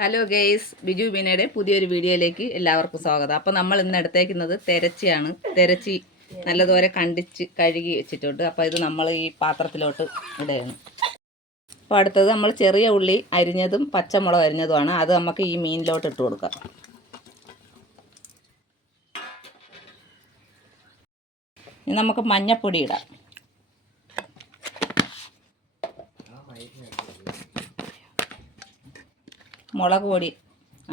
Hello guys, Biju ബിനയുടെ പുതിയൊരു വീഡിയോയിലേക്ക് എല്ലാവർക്കും സ്വാഗതം. അപ്പോൾ നമ്മൾ ഇന്ന് എടുത്തേക്കുന്നത് തെരച്ചിയാണ്. തെരച്ചി നല്ലതുപോലെ കഴുകി വെച്ചിട്ടുണ്ട്. അപ്പോൾ ഇത് നമ്മൾ ഈ പാത്രത്തിലോട്ട് ഇടുകയാണ്. അപ്പോൾ അടുത്തത് നമ്മൾ ചെറിയ ഉള്ളി അരിഞ്ഞതും പച്ചമുളക് അരിഞ്ഞതുമാണ്. അത് നമുക്ക് ഈ മീനിലോട്ട് ഇട്ട് കൊടുക്കാം. ഇനി നമുക്ക് മഞ്ഞൾപ്പൊടി ഇടാം. മുളക് പൊടി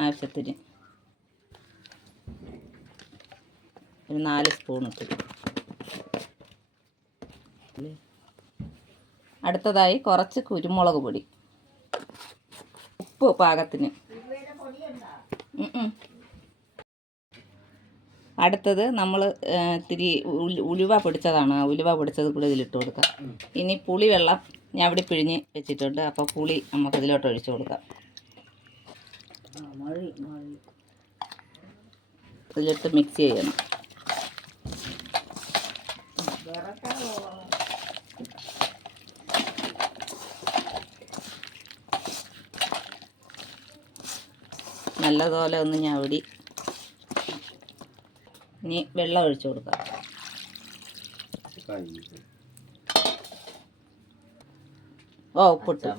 ആവശ്യത്തിന് ഒരു 4 സ്പൂൺ ഇട്ട്. അടുത്തതായി കുറച്ച് കുരുമുളക് പൊടി, ഉപ്പ് പാകത്തിന്. അടുത്തത് നമ്മൾ ഇത്തിരി ഉലുവ പൊടിച്ചതാണ്. ഉലുവ പൊടിച്ചത് കൂടി ഇതിലിട്ട് കൊടുക്കാം. ഇനി പുളി വെള്ളം ഞാൻ ഇവിടെ പിഴിഞ്ഞ് വെച്ചിട്ടുണ്ട്. അപ്പോൾ പുളി നമുക്ക് ഇതിലോട്ട് ഒഴിച്ചു കൊടുക്കാം. ഇതിലിട്ട് മിക്സ് ചെയ്യണം. നല്ലതുപോലെ ഒന്ന് ഞവടി. ഇനി വെള്ളം ഒഴിച്ചു കൊടുക്കാം. ഉപ്പിട്ട്.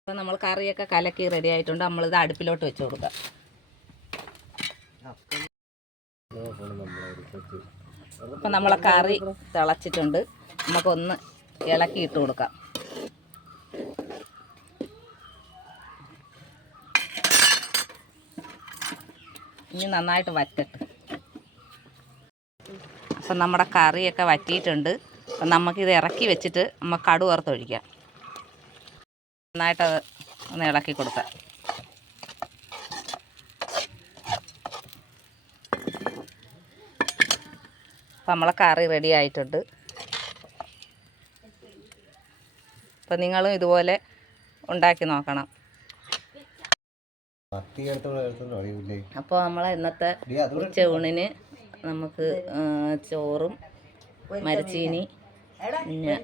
അപ്പോൾ നമ്മൾ കറിയൊക്കെ കലക്കി റെഡി ആയിട്ടുണ്ട്. നമ്മളിത് അടുപ്പിലോട്ട് വെച്ച് കൊടുക്കാം. അപ്പം നമ്മളെ കറി തിളച്ചിട്ടുണ്ട്. നമുക്കൊന്ന് ഇളക്കി ഇട്ട് കൊടുക്കാം. ഇനി നന്നായിട്ട് വറ്റട്ട്. അപ്പം നമ്മുടെ കറിയൊക്കെ വറ്റിയിട്ടുണ്ട്. അപ്പം നമുക്കിത് ഇറക്കി വെച്ചിട്ട് നമുക്ക് കടുക് വറുത്തൊഴിക്കാം. നന്നായിട്ടത് ഒന്ന് ഇളക്കി കൊടുക്കാം. അപ്പം നമ്മളെ കറി റെഡി ആയിട്ടുണ്ട്. അപ്പം നിങ്ങളും ഇതുപോലെ ഉണ്ടാക്കി നോക്കണം. അപ്പോൾ നമ്മളെ ഇന്നത്തെ ഉച്ചയൂണിന് നമുക്ക് ചോറും മരച്ചീനി, പിന്നെ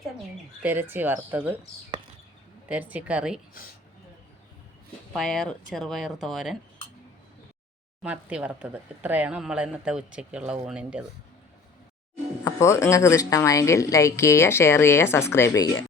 തെരച്ചി വറുത്തത്, തെരച്ചിക്കറി, ചെറുപയർ തോരൻ, മത്തി വറുത്തത്, ഇത്രയാണ് നമ്മളെ ഇന്നത്തെ ഉച്ചയ്ക്കുള്ള ഊണിൻ്റെത്. അപ്പോൾ നിങ്ങൾക്കിത് ഇഷ്ടമായെങ്കിൽ ലൈക്ക് ചെയ്യുക, ഷെയർ ചെയ്യുക, സബ്സ്ക്രൈബ് ചെയ്യുക.